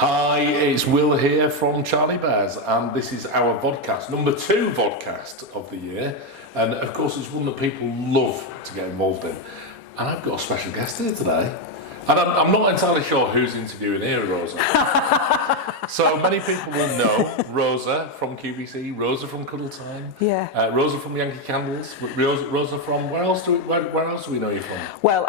Hi, it's Will here from Charlie Bears, and this is our vodcast, number 2 vodcast of the year. And of course, it's one that people love to get involved in. And I've got a special guest here today. And I'm not entirely sure who's interviewing here, Rosa. So many people will know Rosa from QVC, Rosa from Cuddle Time, Rosa from Yankee Candles, Rosa from where else do we know you from? Well,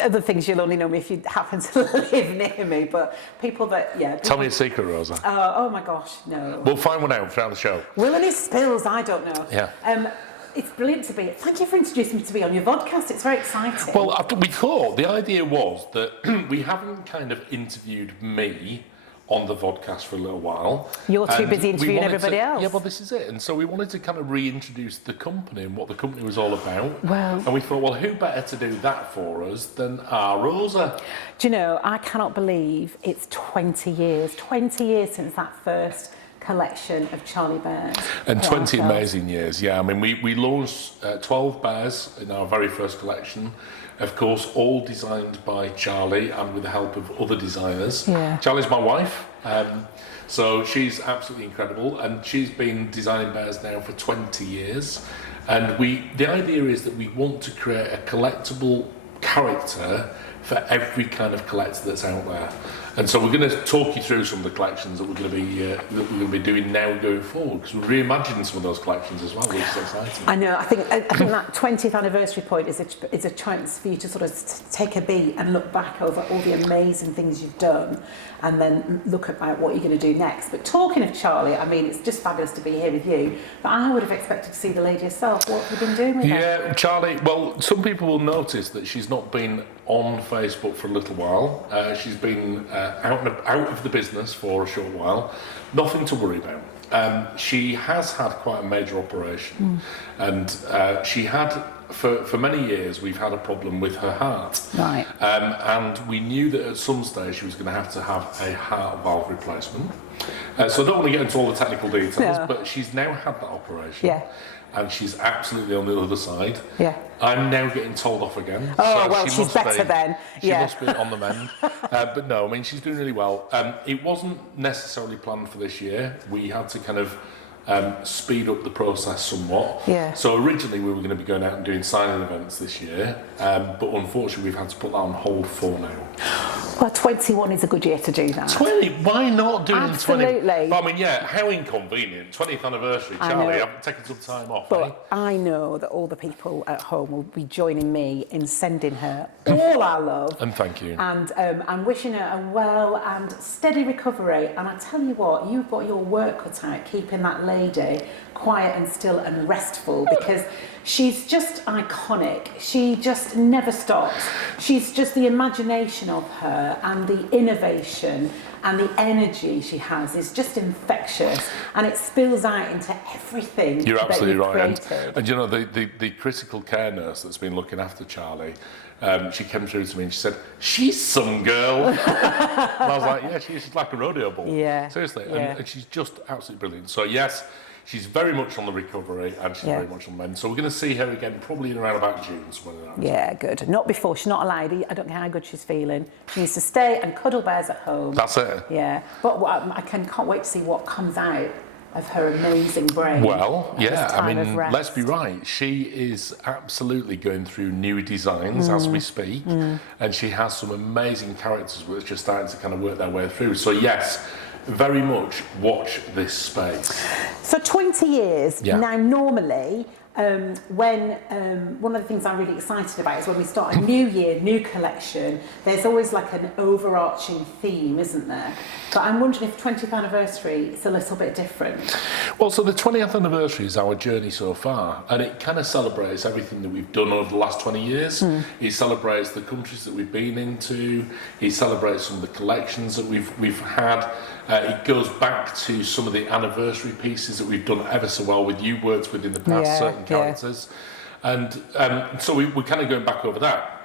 other things you'll only know me if you happen to live near me, but people that Tell me a secret, Rosa. Oh my gosh, no. We'll find one out throughout the show. Will and his spills, I don't know. Yeah. It's brilliant to be. Thank you for introducing me to be on your vodcast. It's very exciting. Well, we thought the idea was that we haven't kind of interviewed me on the vodcast for a little while. You're too busy interviewing everybody else. Yeah, well, this is it. And so we wanted to kind of reintroduce the company and what the company was all about. Well, and we thought, well, who better to do that for us than our Rosa? Do you know, I cannot believe it's 20 years. 20 years since that first collection of Charlie Bears. And 20 amazing years, yeah. I mean, we launched 12 bears in our very first collection. Of course, all designed by Charlie and with the help of other designers. Yeah. Charlie's my wife, so she's absolutely incredible, and she's been designing bears now for 20 years. And the idea is that we want to create a collectible character for every kind of collector that's out there. And so we're going to talk you through some of the collections that we're going to be doing now going forward, because we're reimagining some of those collections as well, which is exciting. I know. I think that 20th anniversary point is a chance for you to sort of take a beat and look back over all the amazing things you've done, and then look at what you're going to do next. But talking of Charlie, I mean, it's just fabulous to be here with you. But I would have expected to see the lady herself. What have you been doing with her? Yeah, Charlie. Well, some people will notice that she's not been on Facebook for a little while. She's been out of the business for a short while. Nothing to worry about. She has had quite a major operation, and she had for many years we've had a problem with her heart. Right. And we knew that at some stage she was going to have a heart valve replacement. So I don't want to get into all the technical details, but she's now had that operation. Yeah. And she's absolutely on the other side. Yeah. I'm now getting told off again. Oh, so well, she's better then. She must be on the mend. But no, I mean, she's doing really well. It wasn't necessarily planned for this year. We had to kind of speed up the process somewhat. Yeah. So originally we were going to be going out and doing signing events this year, but unfortunately we've had to put that on hold for now. Well, 21 is a good year to do that. 20? Why not doing 20? Absolutely. Well, I mean, yeah, how inconvenient. 20th anniversary, Charlie, I'm taking some time off. But I know that all the people at home will be joining me in sending her all our love. And thank you. And wishing her a well and steady recovery. And I tell you what, you've got your work cut out keeping that lady quiet and still and restful, because she's just iconic. She just never stops. She's just the imagination of her, and the innovation and the energy she has is just infectious, and it spills out into everything. You're absolutely right. Created. And you know, the critical care nurse that's been looking after Charlie, she came through to me and she said, "She's some girl." And I was like, yeah, she's like a rodeo bull. Yeah. Seriously. Yeah. And she's just absolutely brilliant. So yes, she's very much on the recovery, and she's very much on the mend. So we're going to see her again probably in around about June. Yeah, good. Not before. She's not allowed. I don't care how good she's feeling. She needs to stay and cuddle bears at home. That's it. Yeah. But I can't wait to see what comes out of her amazing brain. Well, yeah, I mean, rest. let's be right. She is absolutely going through new designs as we speak, and she has some amazing characters which are starting to kind of work their way through. So yes, very much watch this space. So 20 years. Yeah. Now, normally, when one of the things I'm really excited about is when we start a new year, new collection, there's always like an overarching theme, isn't there? But I'm wondering if 20th anniversary is a little bit different. Well, so the 20th anniversary is our journey so far, and it kind of celebrates everything that we've done over the last 20 years. It celebrates the countries that we've been into. It celebrates some of the collections that we've had. It goes back to some of the anniversary pieces that we've done ever so well with you words within the past, certain characters. And so we're kind of going back over that.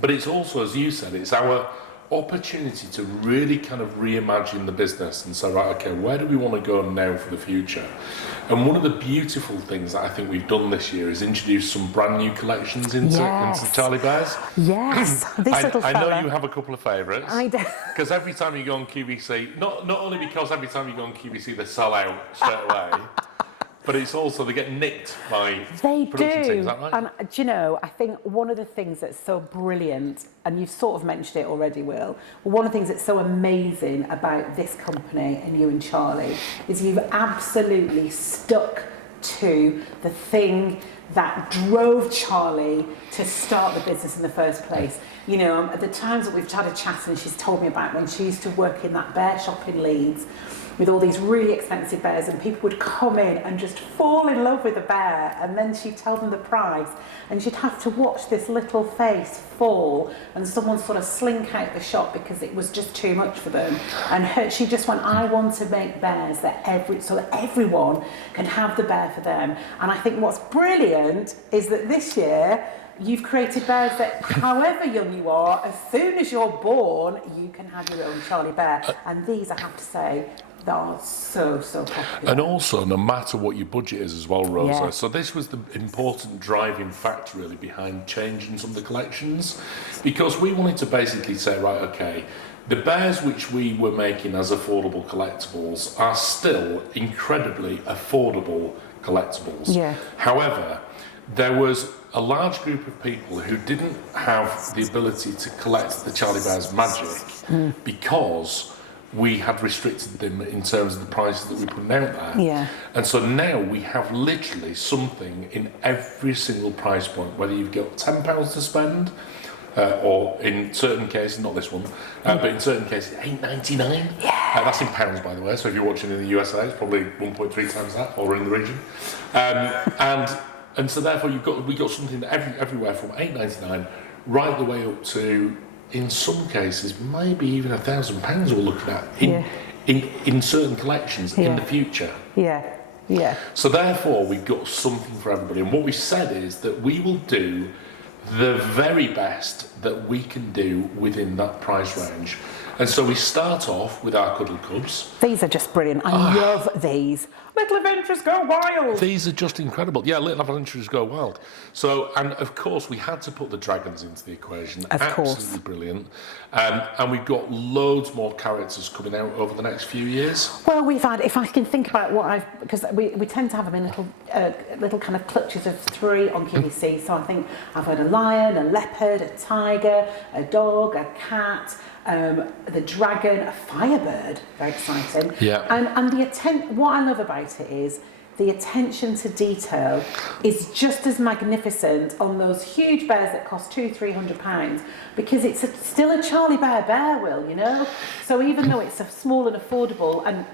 But it's also, as you said, it's our opportunity to really kind of reimagine the business and say, right, okay, where do we want to go now for the future? And one of the beautiful things that I think we've done this year is introduce some brand new collections into Charlie Bears. Yes, this little I fella. know you have a couple of favourites. I do. Because every time you go on QVC, not only because every time you go on QVC they sell out straight away, but it's also they get nicked by production teams, is that right? And do you know, I think one of the things that's so brilliant, and you've sort of mentioned it already, Will, but one of the things that's so amazing about this company and you and Charlie is you've absolutely stuck to the thing that drove Charlie to start the business in the first place. You know, at the times that we've had a chat and she's told me about when she used to work in that bear shop in Leeds with all these really expensive bears, and people would come in and just fall in love with a bear, and then she'd tell them the price and she'd have to watch this little face fall and someone sort of slink out the shop because it was just too much for them. And she just went, I want to make bears so that everyone can have the bear for them. And I think what's brilliant is that this year you've created bears that however young you are, as soon as you're born, you can have your own Charlie Bear. And these, I have to say, they are so popular. And also, no matter what your budget is as well, Rosa. Yeah. So this was the important driving factor really behind changing some of the collections, because we wanted to basically say, right, okay, the bears which we were making as affordable collectibles are still incredibly affordable collectibles. Yeah. However, there was a large group of people who didn't have the ability to collect the Charlie Bears magic because we had restricted them in terms of the prices that we put out there. Yeah. And so now we have literally something in every single price point, whether you've got £10 to spend, or in certain cases, not this one, but in certain cases, $8.99. Yeah. That's in pounds, by the way, so if you're watching in the USA, it's probably 1.3 times that, or in the region. And so therefore we got something everywhere from $8.99 right the way up to, in some cases, maybe even £1,000 we're looking at in certain collections in the future. Yeah. So therefore we've got something for everybody. And what we said is that we will do the very best that we can do within that price range. And so we start off with our Cuddle Cubs. These are just brilliant. I love these. Little Adventures Go Wild. These are just incredible. Yeah, Little Adventures Go Wild. So, and of course, we had to put the dragons into the equation. Of course. Absolutely brilliant. And we've got loads more characters coming out over the next few years. Well, we've had, if I can think about what because we tend to have them in little kind of clutches of 3 on QVC. So I think I've had a lion, a leopard, a tiger, a dog, a cat, the dragon, a firebird, very exciting. Yeah. And what I love about it is the attention to detail is just as magnificent on those huge bears that cost £200-300, because it's still a Charlie Bear, Will, you know? So even though it's a small and affordable, and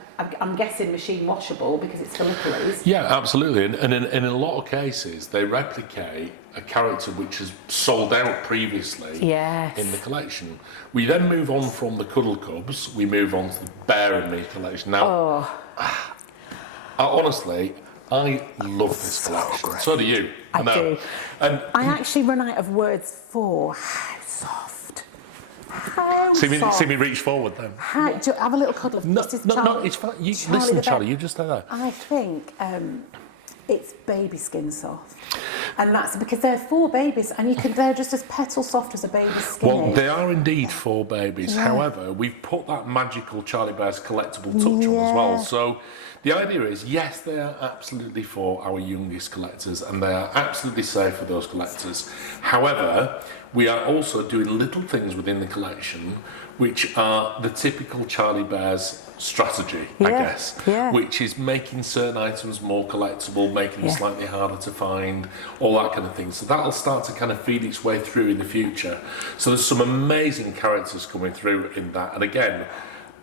I'm guessing machine washable because it's for littlies. Yeah, absolutely. And in a lot of cases, they replicate a character which has sold out previously in the collection. We then move on from the Cuddle Cubs, we move on to the Bear and Me collection. Now, honestly, I love this collection. So do you. I do. And I actually run out of words for how soft. How soft. See me reach forward then. Do you have a little cuddle of No, it's fine. Listen, Charlie, you just stay there. I think it's baby skin soft. And that's because they're 4 babies, and they're just as petal soft as a baby's skin Well, is. they are indeed 4 babies. Yeah. However, we've put that magical Charlie Bears collectible touch on as well. So the idea is, yes, they are absolutely for our youngest collectors, and they are absolutely safe for those collectors. However, we are also doing little things within the collection which are the typical Charlie Bears strategy, I guess, which is making certain items more collectible, making them slightly harder to find, all that kind of thing. So that'll start to kind of feed its way through in the future. So there's some amazing characters coming through in that. And again,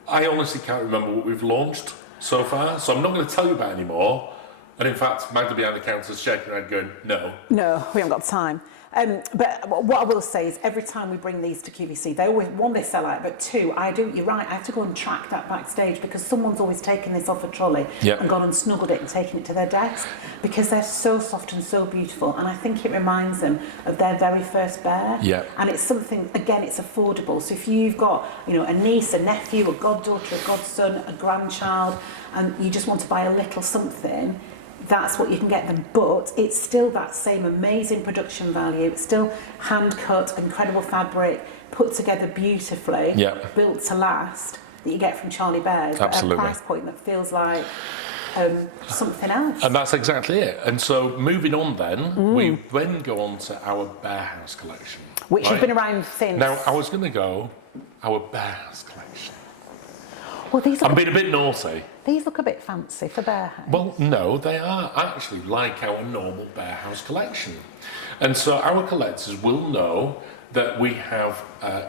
I honestly can't remember what we've launched so far, so I'm not going to tell you about it anymore. And in fact, Magda behind the counter is shaking her head going, no. No, we haven't got time. But what I will say is every time we bring these to QVC, they always, one, they sell out, but two, you're right, I have to go and track that backstage because someone's always taken this off a trolley and gone and snuggled it and taken it to their desk because they're so soft and so beautiful. And I think it reminds them of their very first bear. Yeah. And it's something, again, it's affordable. So if you've got, a niece, a nephew, a goddaughter, a godson, a grandchild, and you just want to buy a little something, that's what you can get them, but it's still that same amazing production value. It's still hand cut, incredible fabric, put together beautifully, built to last, that you get from Charlie Bears. Absolutely. At a price point that feels like something else. And that's exactly it. And so moving on then, we then go on to our Bearhouse collection. Which has been around since... Now, I was going to go, our Bearhouse collection. Well, I'm being a bit naughty. These look a bit fancy for Bearhouse. Well, no, they are actually like our normal Bearhouse collection. And so our collectors will know that we have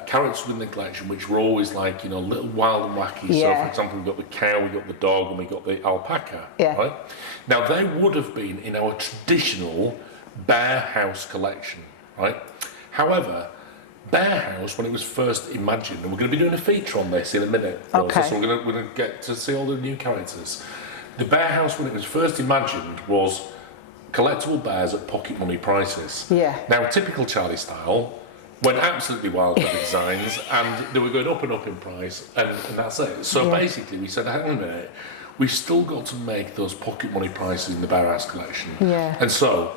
characters within the collection which were always like, little wild and wacky. So, for example, we've got the cow, we've got the dog, and we've got the alpaca. Right? Now, they would have been in our traditional Bearhouse collection, right? However, Bearhouse, when it was first imagined, and we're going to be doing a feature on this in a minute, Rosa, so we're going to get to see all the new characters. The Bearhouse, when it was first imagined, was collectible bears at pocket money prices. Now, typical Charlie style, went absolutely wild with the designs, and they were going up and up in price, and that's it. So basically, we said, hang on a minute, we've still got to make those pocket money prices in the Bearhouse collection. And so,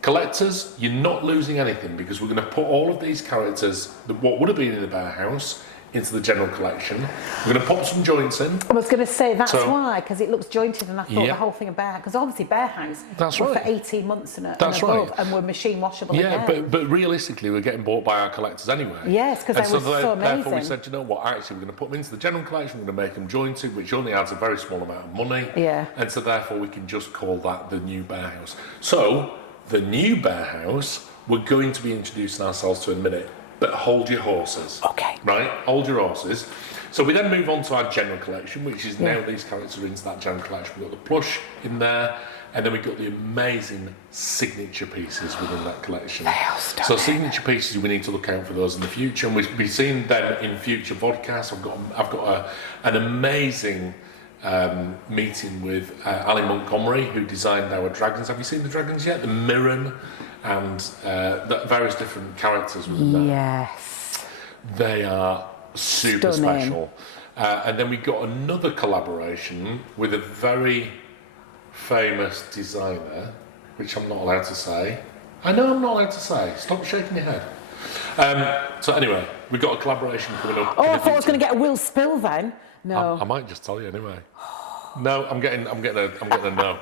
collectors, you're not losing anything because we're going to put all of these characters, what would have been in the Bearhouse, into the general collection. We're going to pop some joints in. I was going to say that's why, because it looks jointed, and I thought the whole thing of Bearhouse, because obviously Bearhouse were for 18 months and above, and were machine washable. But realistically, we're getting bought by our collectors anyway. Yes, because they were so amazing. Therefore, we said, you know what? Actually, we're going to put them into the general collection. We're going to make them jointed, which only adds a very small amount of money. And so therefore, we can just call that the new Bearhouse. So the new Bearhouse, we're going to be introducing ourselves to in a minute. But hold your horses. Right? Hold your horses. So we then move on to our general collection, which is now these characters are into that general collection. We've got the plush in there, and then we've got the amazing signature pieces within that collection. So signature pieces, we need to look out for those in the future, and we'll be seeing them in future vodcasts. I've got an amazing meeting with Ali Montgomery, who designed our dragons. Have you seen the dragons yet? The Mirren and the various different characters within that. They are super special. And then we got another collaboration with a very famous designer, which I'm not allowed to say. I know I'm not allowed to say. Stop shaking your head. So anyway, we've got a collaboration coming up. Oh, I thought I was going to get a Will Spill then. No. I might just tell you anyway. No, I'm getting a no.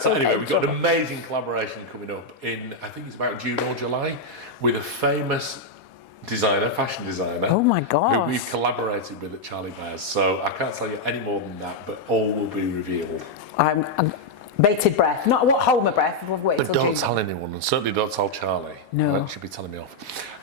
So anyway, we've got an amazing collaboration coming up in, I think it's about June or July, with a famous designer, fashion designer. Oh my gosh. Who we've collaborated with at Charlie Bears. So I can't tell you any more than that, but all will be revealed. I'm bated breath. Not what hold my breath. But don't tell anyone, and certainly don't tell Charlie. No. Right? She'll be telling me off.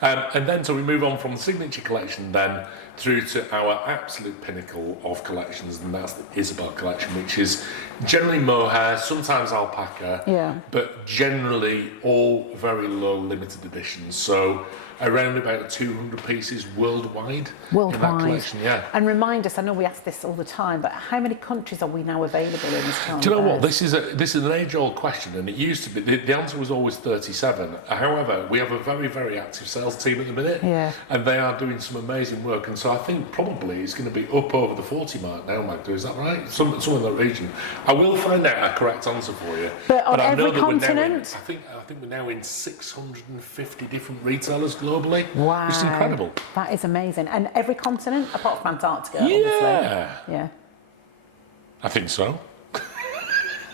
And then, so we move on from the signature collection then through to our absolute pinnacle of collections, and that's the Isabel Collection, which is generally mohair, sometimes alpaca, but generally all very low limited editions. So around about 200 pieces worldwide in that collection. And remind us, I know we ask this all the time, but how many countries are we now available in this Charlie Do you know Bears? what? This is an age-old question, and it used to be, the answer was always 37. However, we have a very, very active sales team at the minute, and they are doing some amazing work, and so I think probably it's going to be up over the 40 mark now, Magda, is that right? Some in that region. I will find out a correct answer for you. But on I know every that continent? I think we're now in 650 different retailers globally. Wow. Which is incredible. That is amazing. And every continent, apart from Antarctica, obviously. Yeah. I think so.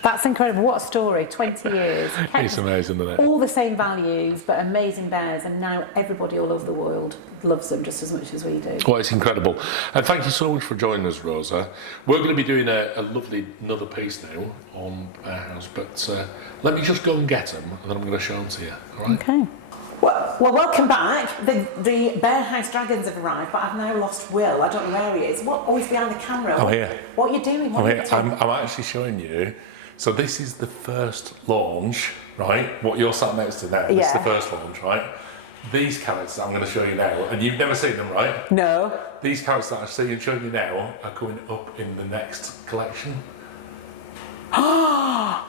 That's incredible. What a story. 20 years. It's amazing, isn't it? All the same values, but amazing bears, and now everybody all over the world loves them just as much as we do. Well, it's incredible. And thank you so much for joining us, Rosa. We're going to be doing a lovely another piece now on Bearhouse, but let me just go and get them, and then I'm going to show them to you. All right? Okay. Well, welcome back. The Bearhouse Dragons have arrived, but I've now lost Will. I don't know where he is. Always behind the camera. I'm here. What are you doing? I'm actually showing you. So this is the first launch right, what you're sat next to now, this is the first launch, right? These characters I'm going to show you now, and you've never seen them, right? No. These characters that I'm showing you now are coming up in the next collection. Ah,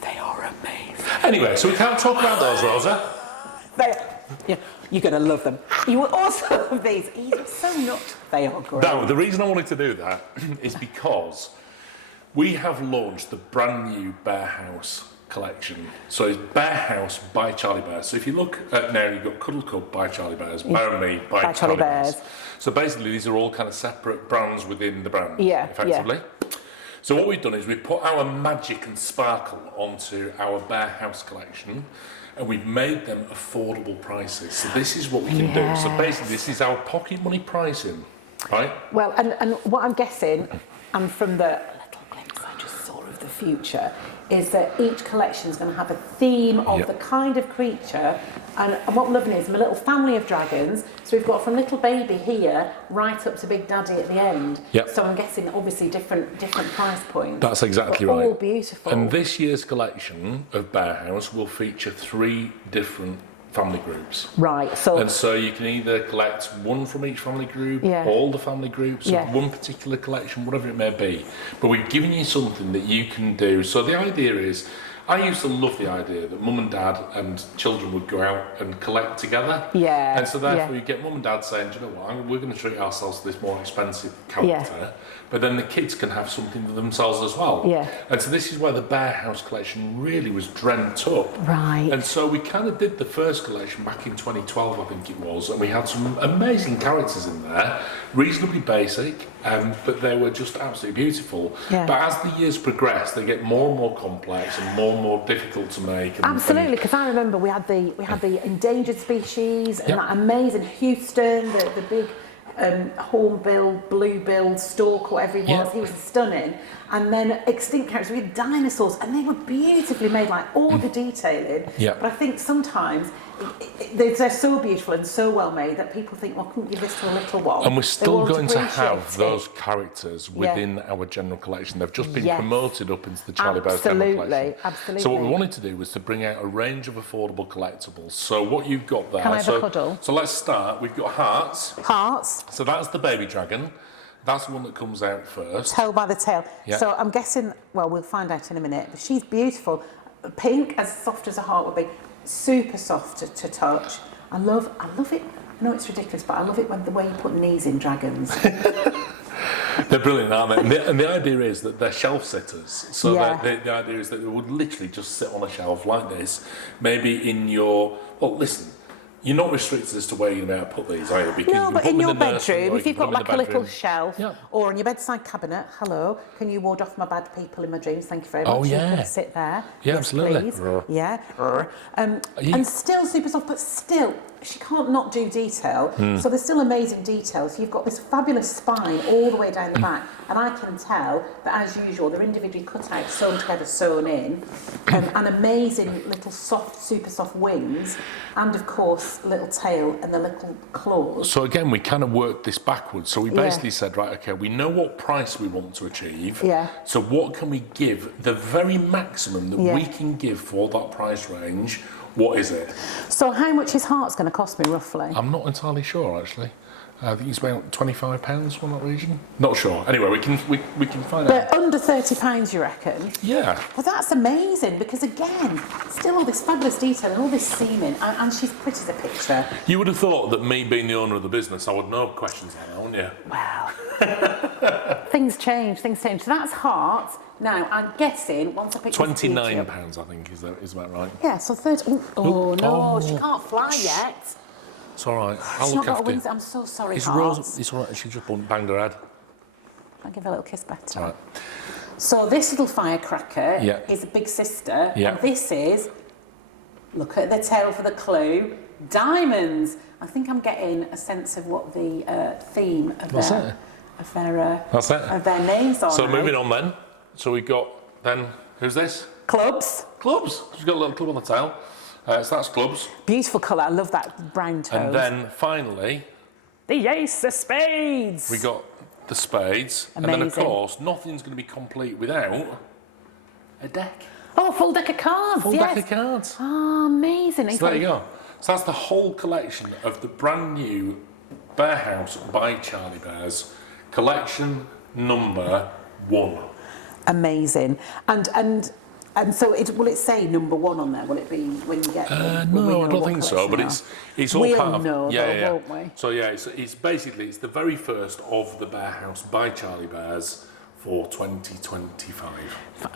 they are amazing. Anyway, so we can't talk about those, Rosa. You're going to love them. You will also love these. They're so nuts. They are great. Now, the reason I wanted to do that is because we have launched the brand new Bearhouse collection. So it's Bearhouse by Charlie Bears. So if you look at now, you've got Cuddle Cup by Charlie Bears, Bear and Me by Charlie Bears. So basically, these are all kind of separate brands within the brand, effectively. Yeah. So what we've done is we've put our magic and sparkle onto our Bearhouse collection, and we've made them affordable prices. So this is what we can do. So basically, this is our pocket money pricing, right? Well, and what I'm guessing, and from the little glimpse I just saw of the future, is that each collection is going to have a theme of the kind of creature. And what I'm loving is my little family of dragons. So we've got from little baby here right up to Big Daddy at the end. Yep. So I'm guessing obviously different price points. That's exactly right. All beautiful. And this year's collection of Bearhouse will feature 3 different family groups. Right. So you can either collect one from each family group, all the family groups, one particular collection, whatever it may be. But we've given you something that you can do. So the idea is, I used to love the idea that mum and dad and children would go out and collect together. Yeah. And so therefore you get mum and dad saying, do you know what, we're going to treat ourselves to this more expensive character, but then the kids can have something for themselves as well. Yeah. And so this is where the Bearhouse collection really was dreamt up. Right. And so we kind of did the first collection back in 2012, I think it was, and we had some amazing characters in there, reasonably basic, but they were just absolutely beautiful. Yeah. But as the years progressed, they get more and more complex and more difficult to make. Absolutely, because I remember we had the endangered species and that amazing Houston, the big hornbill, blue-billed stork, whatever he was. He was stunning. And then extinct characters, we had dinosaurs, and they were beautifully made, like all the detailing. Yeah. But I think sometimes they're so beautiful and so well made that people think, well, couldn't give this to a little one? And we're still going to have those characters within our general collection. They've just been promoted up into the Charlie Bears general collection. Absolutely. So what we wanted to do was to bring out a range of affordable collectibles. So what you've got there. Can I have a cuddle? So let's start. We've got hearts. Hearts. So that's the baby dragon. That's the one that comes out first. Tail by the tail. Yeah. So I'm guessing, well, we'll find out in a minute, but she's beautiful. Pink, as soft as a heart would be. Super soft to touch. I love it. I know it's ridiculous, but I love it when the way you put knees in dragons. They're brilliant, aren't they? And the idea is that they're shelf sitters. So the idea is that they would literally just sit on a shelf like this, maybe in your... Well, listen, you're not restricted as to where you're going to put these, are you? Because no, but in your bedroom, if you've got like a little shelf, yeah. or on your bedside cabinet, hello, can you ward off my bad people in my dreams? Thank you very much. Oh, yeah. You can sit there. Yeah, yes, absolutely. Please. Yeah. And still super soft, but still, she can't not do detail. So there's still amazing details. You've got this fabulous spine all the way down the back, and I can tell that, as usual, they're individually cut out, sewn together, sewn in, and amazing little soft, super soft wings, and of course, little tail and the little claws. So again, we kind of worked this backwards. So we basically said, right, okay, we know what price we want to achieve. Yeah. So what can we give, the very maximum that we can give for that price range? What is it? So how much his heart's going to cost me, roughly? I'm not entirely sure, actually. I think it's about £25 from that region. Not sure. Anyway, we can find out. But under £30, you reckon? Yeah. Well, that's amazing, because again, still all this fabulous detail and all this seaming, and she's pretty as a picture. You would have thought that me being the owner of the business, I would know questions like that, wouldn't you? Wow. Things change. So that's heart. Now, I'm guessing, once I pick £29, I think, is about right? Yeah, so 30... Oh, no, she can't fly yet. It's all right. I'll She's look not got after wings. you. I'm so sorry, It's Heart. all right. She just banged her head. I'll give her a little kiss better. All right. So this little firecracker is a big sister, and this is, look at the tail for the clue, diamonds. I think I'm getting a sense of what the theme of their names are. So moving on then. So we've got then, who's this? Clubs. Clubs. She's got a little club on the tail. So that's clubs. Beautiful colour. I love that brown toes. And then finally, the ace of spades. We got the spades. Amazing. And then of course, nothing's going to be complete without a deck. Oh, a full deck of cards. Full yes. deck of cards. Oh, amazing. So there you go. So that's the whole collection of the brand new Bearhouse by Charlie Bears collection number 1. Amazing. And so will it say number 1 on there? Will it be when you get? No, I don't think so. But it's all part of. Know, yeah, though, yeah. won't we? So yeah, it's basically the very first of the Bearhouse by Charlie Bears for 2025.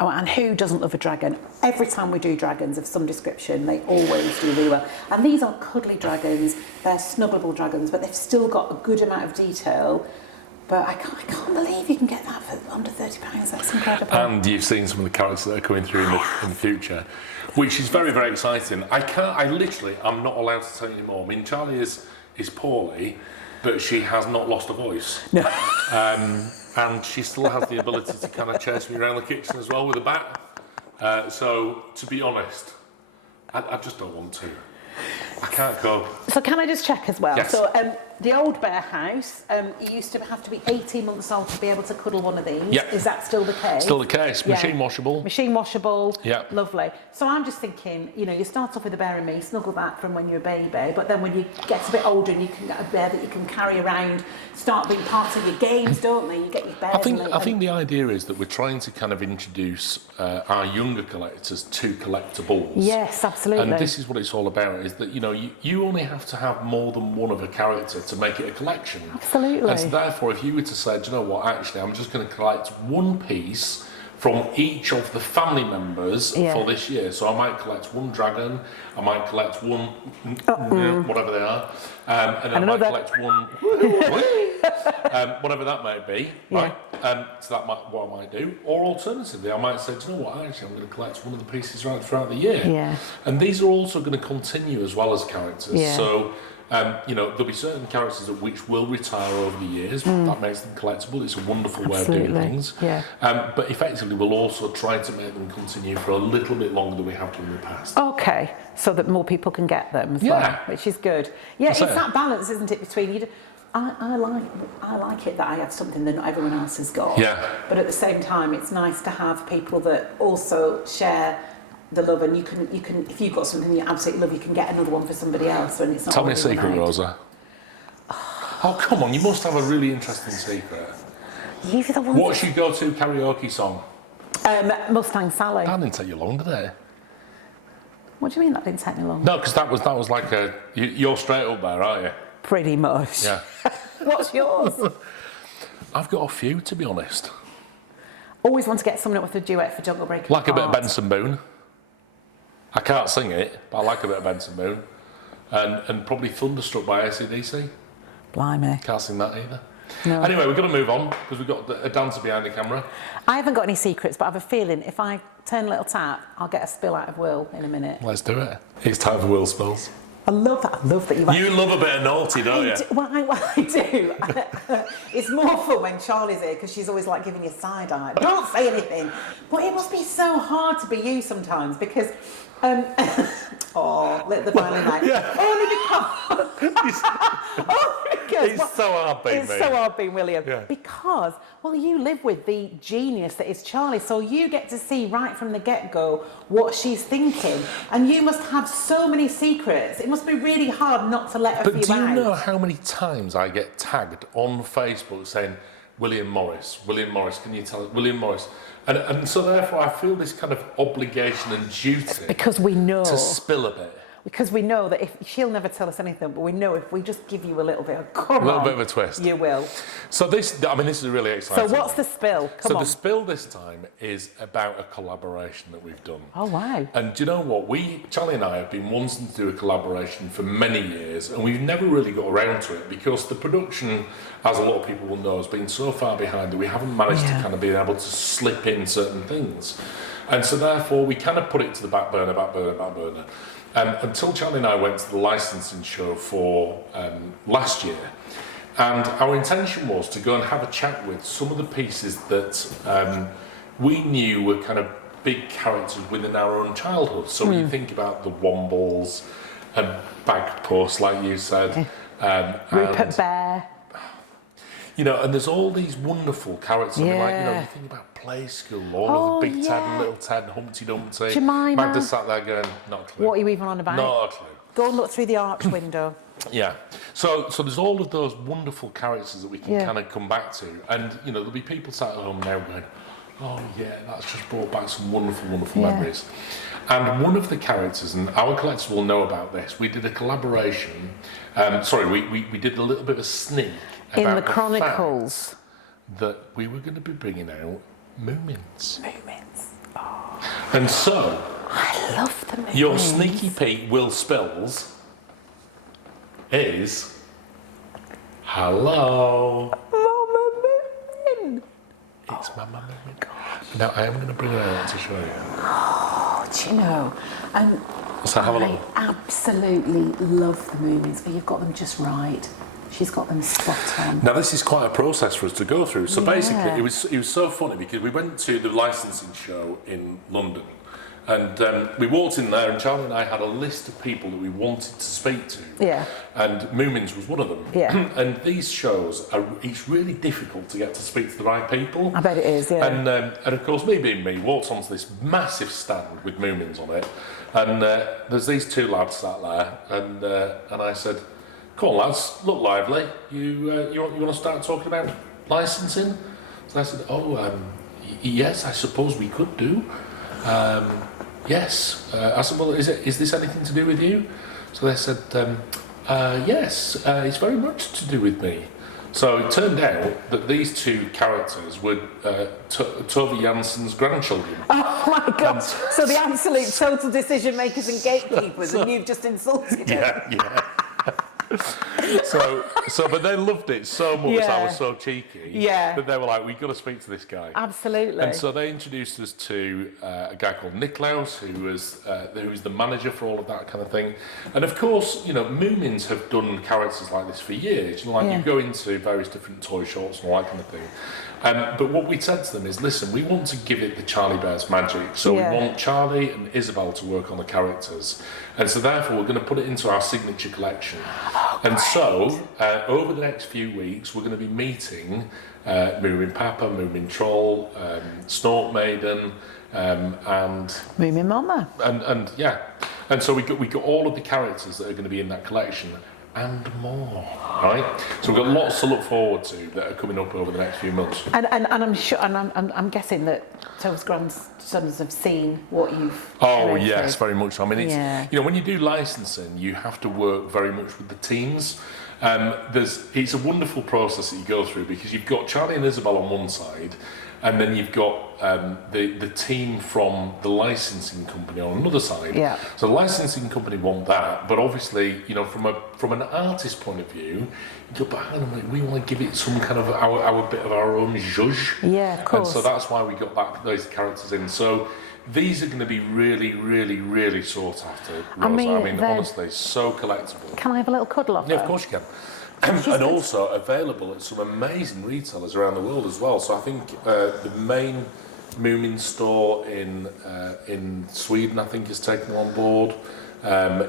Oh, and who doesn't love a dragon? Every time we do dragons of some description, they always do really well. And these are cuddly dragons. They're snuggleable dragons, but they've still got a good amount of detail. But I can't believe you can get that for under £30. That's incredible. And you've seen some of the characters that are coming through in the future, which is very, very exciting. I'm not allowed to tell you anymore. I mean, Charlie is poorly, but she has not lost a voice. No. And she still has the ability to kind of chase me around the kitchen as well with a bat. So, to be honest, I just don't want to. I can't go. So can I just check as well? Yes. So the old Bearhouse, you used to have to be 18 months old to be able to cuddle one of these. Yep. Is that still the case? Still the case. Yeah. Machine washable. Machine washable. Yeah. Lovely. So I'm just thinking, you start off with a bear and me, snuggle that from when you're a baby, but then when you get a bit older and you can get a bear that you can carry around, start being part of your games, don't they? You get your bears. I think the idea is that we're trying to kind of introduce our younger collectors to collectibles. Yes, absolutely. And this is what it's all about, is that, you only have to have more than one of a character to make it a collection. Absolutely. And so therefore, if you were to say, do you know what, actually, I'm just going to collect one piece from each of the family members for this year. So I might collect one dragon, I might collect one, whatever they are, and I might collect one, whatever that might be, right? So that might what I might do. Or alternatively, I might say, do you know what, actually, I'm going to collect one of the pieces right throughout the year. Yeah. And these are also going to continue as well as characters. Yeah. So, there'll be certain characters which will retire over the years. That makes them collectible. It's a wonderful way of doing things. Yeah. But effectively, we'll also try to make them continue for a little bit longer than we have done in the past. Okay, so that more people can get them as well, which is good. Yeah, it's that balance, isn't it, between I like it that I have something that not everyone else has got. Yeah. But at the same time, it's nice to have people that also share the love, and you can if you've got something you absolutely love, you can get another one for somebody else, and it's not. Tell me a secret, Rosa. Oh, come on! You must have a really interesting secret. You're the one. What's your go-to karaoke song? Mustang Sally. That didn't take you long, did it? What do you mean that didn't take me long? No, because that was like you're straight up there, aren't you? Pretty much. Yeah. What's yours? I've got a few, to be honest. Always want to get someone up with a duet for Jungle Breaking Like a bit of Heart. Benson Boone. I can't sing it, but I like a bit of Benson Boone. And probably Thunderstruck by AC/DC. Blimey. Can't sing that either. No. Anyway, we've got to move on because we've got a dancer behind the camera. I haven't got any secrets, but I have a feeling if I turn a little tap, I'll get a spill out of Will in a minute. Let's do it. It's time for Will Spills. I love that. I love that You love a bit of naughty, don't you? I do. It's more fun when Charlie's here because she's always like giving you side eye. Don't say anything. But it must be so hard to be you sometimes because. Let the violin out. Yeah. Only because. It's so hard being It's me. so hard being William. Yeah. Because, you live with the genius that is Charlie, so you get to see right from the get-go what she's thinking. And you must have so many secrets. It must be really hard not to let her But feel out. do you know how many times I get tagged on Facebook saying, William Morris, can you tell us, William Morris? And so therefore I feel this kind of obligation and duty Because we know. to spill a bit. Because we know that if she'll never tell us anything, but we know if we just give you a little bit of bit of a twist, you will. So this is a really exciting. So what's the spill? Come on. The spill this time is about a collaboration that we've done. Oh wow! And do you know what? Charlie and I have been wanting to do a collaboration for many years, and we've never really got around to it because the production, as a lot of people will know, has been so far behind that we haven't managed to kind of be able to slip in certain things, and so therefore we kind of put it to the back burner. Until Charlie and I went to the licensing show for last year, and our intention was to go and have a chat with some of the pieces that we knew were kind of big characters within our own childhood. So when you think about the Wombles and Bagpuss, like you said, Rupert Bear. You know, and there's all these wonderful characters. I mean, like, you know, you think about Play School, all of the Big Ted and Little Ted and Humpty Dumpty. Jemima. Magda sat there going, not a clue. What are you even on about? Not a clue. Go and look through the arch window. Yeah. So there's all of those wonderful characters that we can kind of come back to. And, you know, there'll be people sat at home now going, oh, yeah, that's just brought back some wonderful, wonderful memories. And one of the characters, and our collectors will know about this, we did a collaboration. We did a little bit of a sneak about in the Chronicles that we were going to be bringing out Moomins. Moomins. Oh. And so, I love the Moomins. Your sneaky Pete, Will Spills, is hello. Mama Moomin. It's Mama Moomin. Now I am going to bring her out to show you. Oh, do you know? And so have a I look. absolutely love the Moomins, but you've got them just right. She's got them spot on. Now this is quite a process for us to go through. So basically, it was so funny because we went to the licensing show in London, and we walked in there, and Charlie and I had a list of people that we wanted to speak to. Yeah. And Moomins was one of them. Yeah. And these shows it's really difficult to get to speak to the right people. I bet it is. Yeah. And of course, me being me, walked onto this massive stand with Moomins on it, and there's these two lads sat there, and I said, "Come on, lads, look lively. You want to start talking about licensing?" So I said, "Oh, yes, I suppose we could do. Yes." I said, "Well, is this anything to do with you?" So they said, "Yes, it's very much to do with me." So it turned out that these two characters were Tove Jansson's grandchildren. Oh my God! So the absolute total decision makers and gatekeepers, and you've just insulted them. Yeah. But they loved it so much. I was so cheeky. Yeah. That they were like, "We've got to speak to this guy." Absolutely. And so they introduced us to a guy called Niklaus, who was the manager for all of that kind of thing. And of course, you know, Moomins have done characters like this for years. You know, like you go into various different toy shops and all that kind of thing. But what we said to them is, listen, we want to give it the Charlie Bears magic. So we want Charlie and Isabel to work on the characters. And so therefore, we're going to put it into our signature collection. Oh, and so, over the next few weeks, we're going to be meeting Moomin Papa, Moomin Troll, Snort Maiden, and Moomin Mama. And so we got all of the characters that are going to be in that collection. And more, right? So we've got lots to look forward to that are coming up over the next few months. And I'm sure, and I'm guessing that Tove's grandsons have seen what you've. Oh yes, very much so. I mean, it's Yeah. when you do licensing, you have to work very much with the teams. It's a wonderful process that you go through because you've got Charlie and Isabel on one side, and then you've got the team from the licensing company on another side. Yeah. So the licensing company want that, but obviously, you know, from an artist point of view, you go, but hang on a minute, we want to give it some kind of our bit of our own zhuzh. Yeah, of course. And so that's why we got those characters in. So these are going to be really, really, really sought after, Rosa. I mean honestly, so collectible. Can I have a little cuddle off Yeah, her? of course you can. And also available at some amazing retailers around the world as well. So I think the main Moomin store in Sweden, I think, has taken them on board.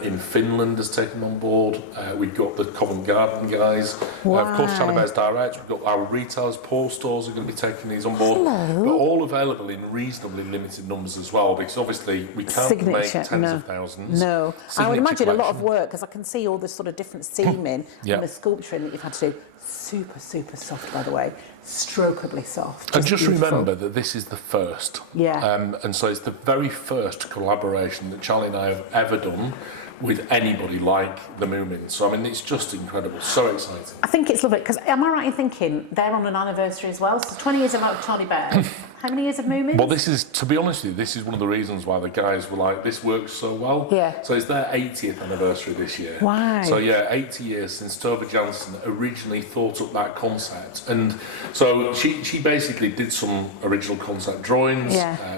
In Finland has taken them on board. We've got the Covent Garden guys. Of course, Charlie Bears Direct. We've got our retailers, Paul stores are going to be taking these on board. Hello. But all available in reasonably limited numbers as well, because obviously we can't make tens of thousands. No, Signature I would imagine a lot of collection. work because I can see all the sort of different seaming Yeah. and the sculpturing that you've had to do. Super, super soft, by the way. Strokeably soft. And just beautiful. remember that this is the first. Yeah. And so it's the very first collaboration that Charlie and I have ever done with anybody like the Moomins. So, I mean, it's just incredible. So exciting. I think it's lovely because am I right in thinking they're on an anniversary as well? So 20 years of Charlie Bears. How many years of Moomin? Well, this is, to be honest with you, this is one of the reasons why the guys were like, this works so well. Yeah. So it's their 80th anniversary this year. Wow. So yeah, 80 years since Tove Jansson originally thought up that concept. And so she basically did some original concept drawings,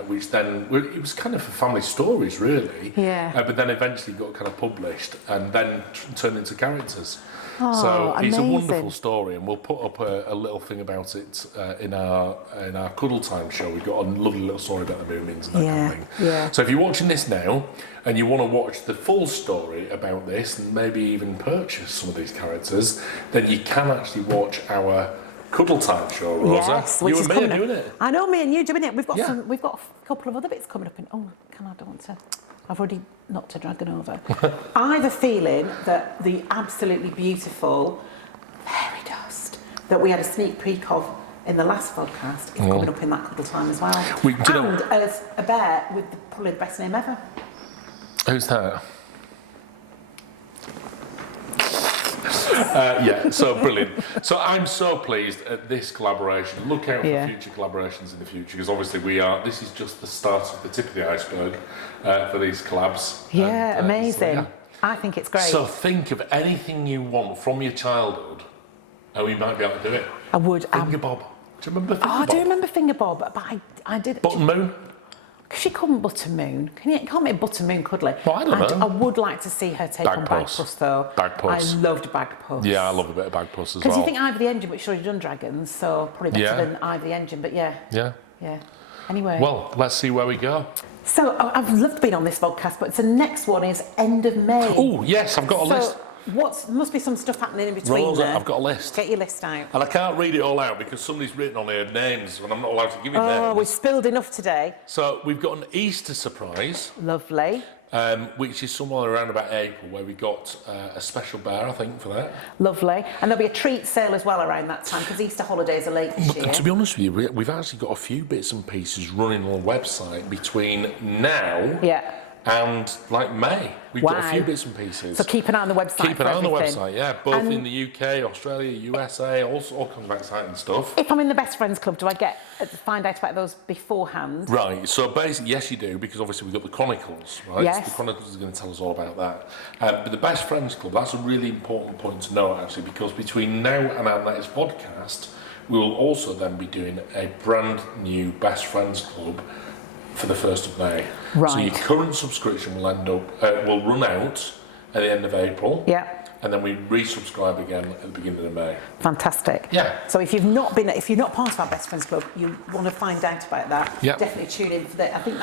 which then, it was kind of for family stories really. Yeah. But then eventually got kind of published and then turned into characters. Oh, so it's a amazing. wonderful story, and we'll put up a little thing about it in our Cuddle Time show. We've got a lovely little story about the Moomins and that kind of thing. Yeah. So if you're watching this now and you want to watch the full story about this and maybe even purchase some of these characters, then you can actually watch our Cuddle Time show, Rosa. Yes, which you is and me coming are up. doing it. I know, me and you doing it. We've got Yeah. we've got a couple of other bits coming up in. Oh, I don't want to. I've already knocked a dragon over. I have a feeling that the absolutely beautiful fairy dust that we had a sneak peek of in the last podcast is coming up in that Cuddle Time as well. And as a bear with probably the best name ever. Who's that? Yeah, so brilliant. So I'm so pleased at this collaboration. Look out for future collaborations in the future, because obviously this is just the start of the tip of the iceberg for these collabs. Yeah, amazing. So, yeah. I think it's great. So think of anything you want from your childhood, and we might be able to do it. I would. Finger Bob. Do you remember Finger Bob? I do remember Finger Bob, but I did. Button Moon? She couldn't Butter Moon. Can't make Butter Moon cuddly. Well, I don't know. I would like to see her take on Bagpuss though. Bagpuss. I loved Bagpuss. Yeah, I love a bit of Bagpuss as well. Because you think Ivor the Engine, but she's already done Dragons, so probably better than Ivor the Engine, but yeah. Yeah. Yeah. Anyway. Well, let's see where we go. So I've loved being on this podcast, but the next one is end of May. Oh, yes, I've got a list. Must be some stuff happening in between Rosa, there. I've got a list. Get your list out. And I can't read it all out because somebody's written on here names and I'm not allowed to give you names. Oh, we've spilled enough today. So we've got an Easter surprise. Lovely. Which is somewhere around about April, where we got a special bear, I think, for that. Lovely. And there'll be a treat sale as well around that time, because Easter holidays are late this year. To be honest with you, we've actually got a few bits and pieces running on the website between now and like May. We've got a few bits and pieces. So keep an eye on the website. Keep an eye on the website, yeah. Both in the UK, Australia, USA, all kinds of exciting stuff. If I'm in the Best Friends Club, do I get to find out about those beforehand? Right, so basically, yes you do, because obviously we've got the Chronicles, right? Yes. The Chronicles are going to tell us all about that. But the Best Friends Club, that's a really important point to know actually, because between now and our next podcast, we will also then be doing a brand new Best Friends Club for the 1st of May. Right. So your current subscription will run out at the end of April. Yeah. And then we resubscribe again at the beginning of May. Fantastic. Yeah. So if you're not part of our Best Friends Club, you want to find out about that. Yeah. Definitely tune in for that. I think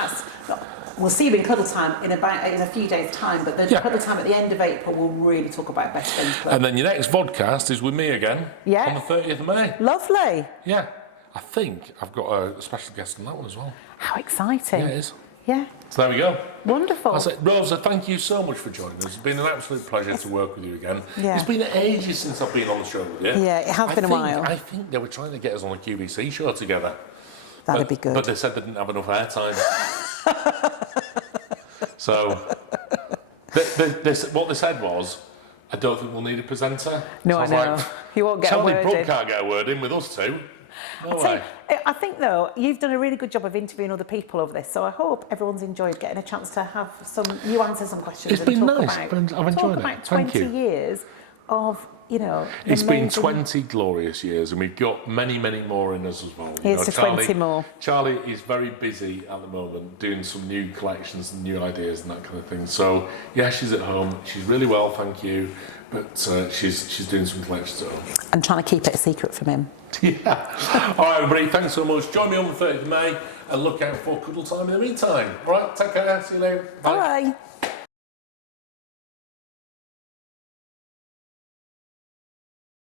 we'll see you in Cuddle Time in a few days' time, but the Cuddle Time at the end of April will really talk about Best Friends Club. And then your next vodcast is with me again. Yeah. On the 30th of May. Lovely. Yeah. I think I've got a special guest on that one as well. How exciting. Yeah, it is. Yeah. So there we go. Wonderful. That's it. Rosa, thank you so much for joining us. It's been an absolute pleasure to work with you again. Yeah. It's been ages since I've been on the show with you. Yeah, it has been a while. I think they were trying to get us on a QVC show together. That'd be good. But they said they didn't have enough airtime. So, what they said was, I don't think we'll need a presenter. No, so I know. You won't get a word in. Charlie Brooke can't get a word in with us two. No way. I think, though, you've done a really good job of interviewing other people over this, so I hope everyone's enjoyed getting a chance to have you answer some questions. It's been nice. I've enjoyed it. Talk about 20 years of, It's been 20 glorious years, and we've got many, many more in us as well. Here's to 20 more. Charlie is very busy at the moment doing some new collections and new ideas and that kind of thing. So, yeah, she's at home. She's really well, thank you. But she's doing some collections at home. And trying to keep it a secret from him. Yeah. All right, everybody, thanks so much. Join me on the 30th of May and look out for Cuddle Time in the meantime. All right, take care. See you later. Bye. Bye.